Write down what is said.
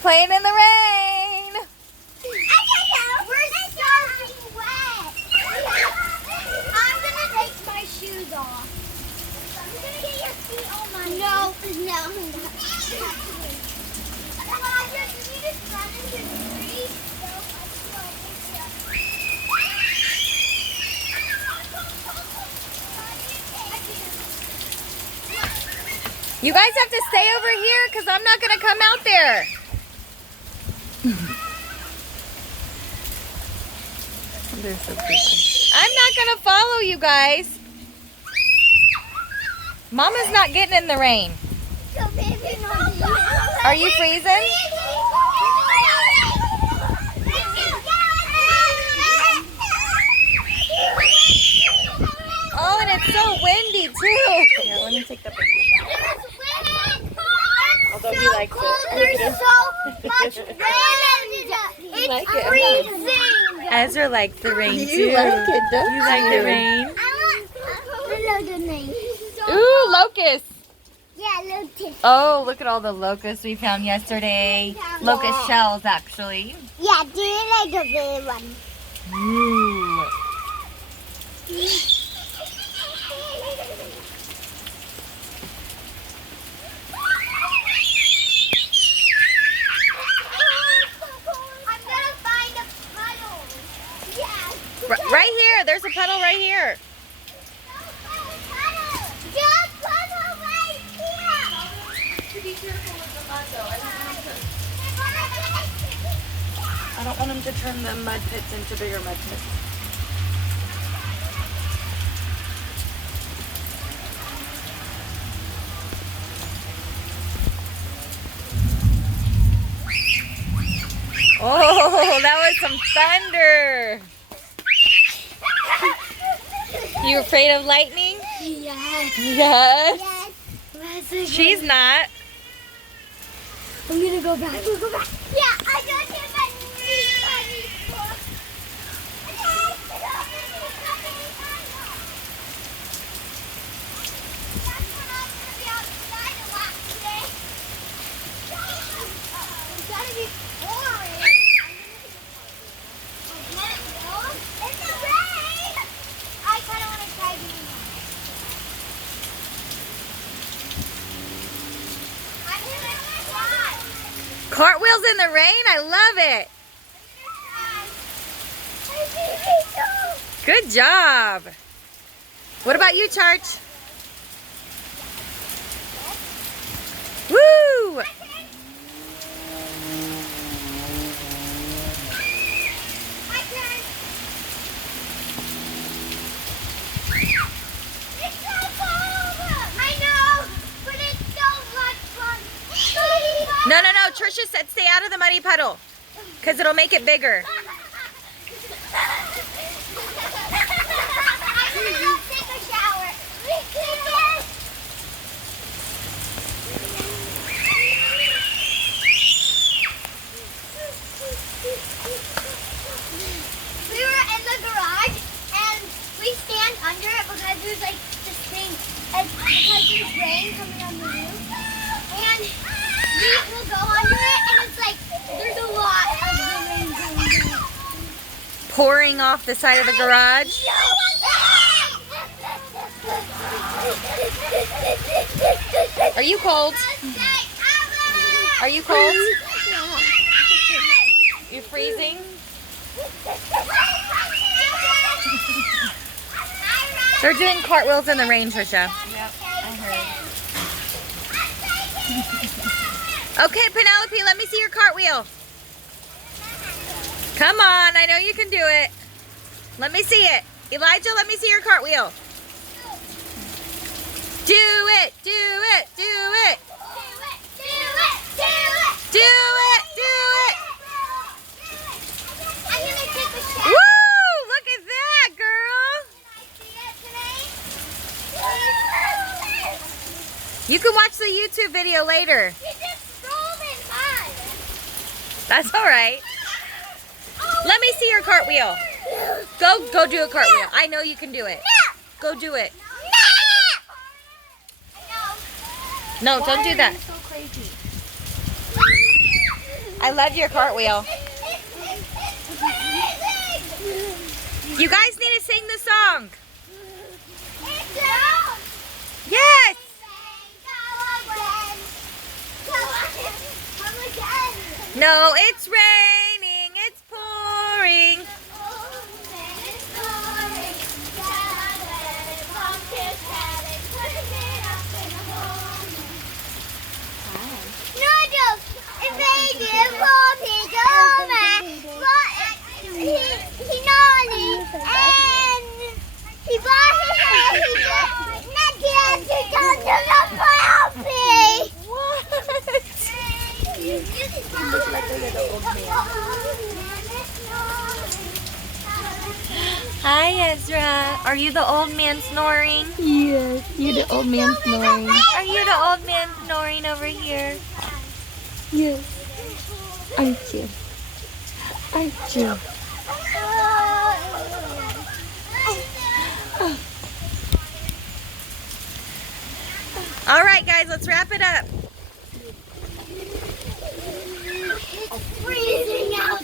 playing in the rain. We're soaking wet. I'm gonna take my shoes off. I'm gonna get your feet all muddy. No. Come on, you need to run into the tree. You guys have to stay over here because I'm not going to come out there. They're so cute. I'm not going to follow you guys. Mama's not getting in the rain. Are you freezing? Oh, and it's so windy too. Yeah, let me take the blanket. Although he likes it. There's so much wind. It's freezing. Ezra likes the rain too. You like it, don't You like the rain? I love the name. Ooh, locusts. Yeah, locust. Oh, look at all the locusts we found yesterday. Locust shells, actually. Yeah, do you like the big one? Ooh. I'm gonna find a puddle. Yeah. Right here. There's a puddle right here. Just puddle right here. Be careful with the mud though. I don't want him to turn the mud pits into bigger mud pits. Oh, that was some thunder. You afraid of lightning? Yes. Yes. Yes. She's not. I'm gonna go back. We'll go back. Yeah, I got him at Cartwheels in the rain? I love it. Good job. What about you, Charge? Woo! No, Trisha said stay out of the muddy puddle because it'll make it bigger. We were in the garage and we stand under it because there's like this thing, because there's rain coming on the roof. And we will go under it and it's like there's a lot of the rain going down. Pouring off the side of the garage. Are you cold? Are you cold? You freezing? They're doing cartwheels in the rain, Trisha. Yep, I heard. Okay, Penelope, let me see your cartwheel. Come on, I know you can do it. Let me see it. Elijah, let me see your cartwheel. Do it, do it, do it. Do it, do it. I'm gonna take a shower. Woo! Look at that, girl. You can watch the YouTube video later. That's all right. Let me see your cartwheel. Go do a cartwheel. I know you can do it. Go do it. No, don't do that. So crazy. I love your cartwheel. You guys need to sing the song. Yes. No, it's raining. It's pouring. Hi, Ezra. Are you the old man snoring? Yes, you're the old man snoring. Are you the old man snoring over here? Yes. Aren't you? Aren't you? All right, guys, let's wrap it up. It's freezing out.